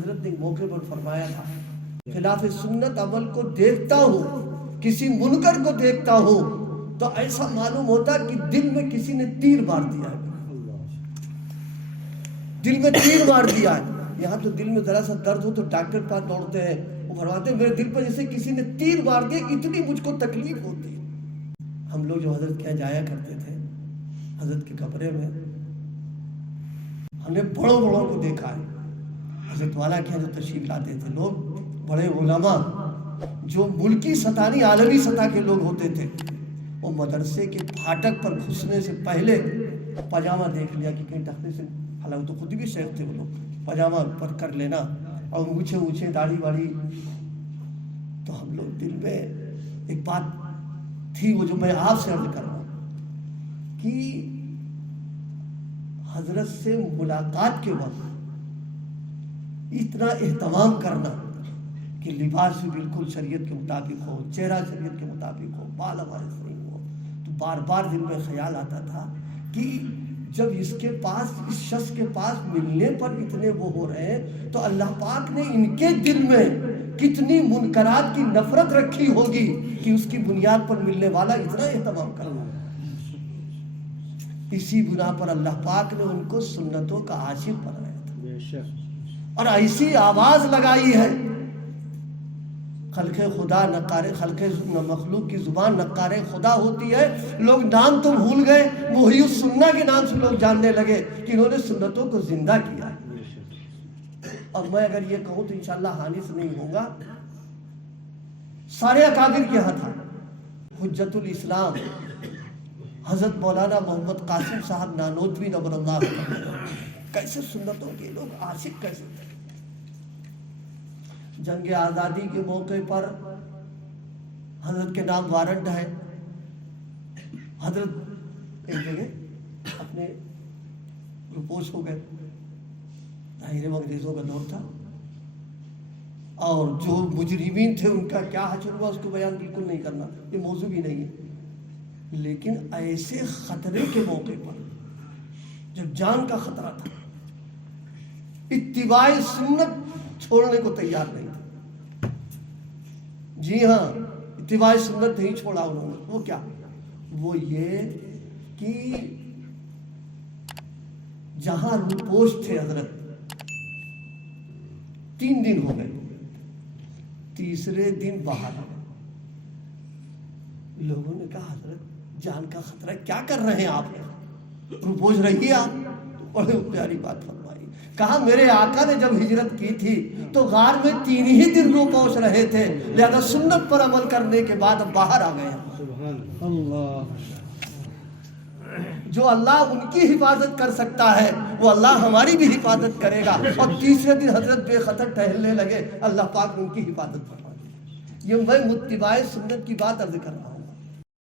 حضرت نے موقع پر فرمایا تھا خلاف سنت عمل کو دیکھتا ہوں، کسی منکر کو دیکھتا ہوں تو ایسا معلوم ہوتا کہ دل میں کسی نے تیر مار دیا ہے، دل میں تیر مار دیا ہے۔ یہاں تو دل میں ذرا سا درد ہو تو ڈاکٹر پاس دوڑتے ہیں، وہ فرماتے ہیں میرے دل پر جیسے کسی نے تیر مار دیا، اتنی مجھ کو تکلیف ہوتی ہے۔ ہم لوگ جو حضرت کے یہاں جایا کرتے تھے، حضرت کے کمرے میں ہم نے بڑوں بڑوں کو دیکھا ہے، حضرت والا کے یہاں جو تشریف لاتے تھے لوگ، بڑے علماء جو ملکی سطح نہیں عالمی سطح کے لوگ ہوتے تھے، وہ مدرسے کے پھاٹک پر گھسنے سے پہلے پاجامہ دیکھ لیا کہ کہیں ٹخنے سے، حالانکہ تو خود بھی شیخ تھے وہ لوگ، پاجامہ اوپر کر لینا اور اونچے اونچے داڑھی واڑی۔ تو ہم لوگ دل میں ایک بات تھی وہ جو میں آپ سے عرض کر رہا ہوں کہ حضرت سے ملاقات کے وقت اتنا اہتمام کرنا کہ لباس بھی بالکل شریعت کے مطابق ہو، چہرہ شریعت کے مطابق ہو، بال ہمارے صحیح ہو، تو بار بار دل میں خیال آتا تھا کہ جب اس کے پاس، اس شخص کے پاس ملنے پر اتنے وہ ہو رہے ہیں تو اللہ پاک نے ان کے دل میں کتنی منکرات کی نفرت رکھی ہوگی کہ اس کی بنیاد پر ملنے والا اتنا اہتمام کرنا۔ اسی بنا پر اللہ پاک نے ان کو سنتوں کا عاشق بنایا تھا اور ایسی آواز لگائی ہے، خلق خدا نقار، خلق مخلوق کی زبان نقار خدا ہوتی ہے۔ لوگ نام تو بھول گئے، محی السنہ کے نام سے لوگ جاننے لگے کہ انہوں نے سنتوں کو زندہ کیا۔ اور میں اگر یہ کہوں تو انشاءاللہ حانف نہیں ہوں گا، سارے اکابر کے یہاں تھا۔ حجت الاسلام حضرت مولانا محمد قاسم صاحب نانوتوی نور اللہ کیسے سنتوں کے لوگ عاشق کیسے تھے۔ جنگ آزادی کے موقع پر حضرت کے نام وارنٹ ہے، حضرت ایک جگہ اپنے روپوش ہو گئے، ظاہر انگریزوں کا دور تھا، اور جو مجرمین تھے ان کا کیا حشر ہوا اس کو بیان بالکل نہیں کرنا، یہ موضوع بھی نہیں ہے، لیکن ایسے خطرے کے موقع پر جب جان کا خطرہ تھا، اتباع سنت چھوڑنے کو تیار نہیں تھا۔ جی ہاں، اتباع سنت نہیں چھوڑا انہوں نے۔ وہ کیا؟ وہ یہ کہ جہاں روپوش تھے حضرت، 3 دن ہو گئے، تیسرے دن باہر آ گئے۔ لوگوں نے کہا حضرت جان کا خطرہ، کیا کر رہے ہیں آپ؟ روپوش رہیے آپ۔ بڑے پیاری بات فرمائی، کہا میرے آقا نے جب ہجرت کی تھی تو غار میں 3 ہی دن روپوش رہے تھے، لہذا سنت پر عمل کرنے کے بعد اب باہر آ گئے۔ سبحان اللہ، جو اللہ ان کی حفاظت کر سکتا ہے وہ اللہ ہماری بھی حفاظت کرے گا۔ اور تیسرے دن حضرت بے خطر ٹہلنے لگے، اللہ پاک ان کی حفاظت فرما دے۔ یہ میں متباع سنت کی بات عرض کر رہا ہوں۔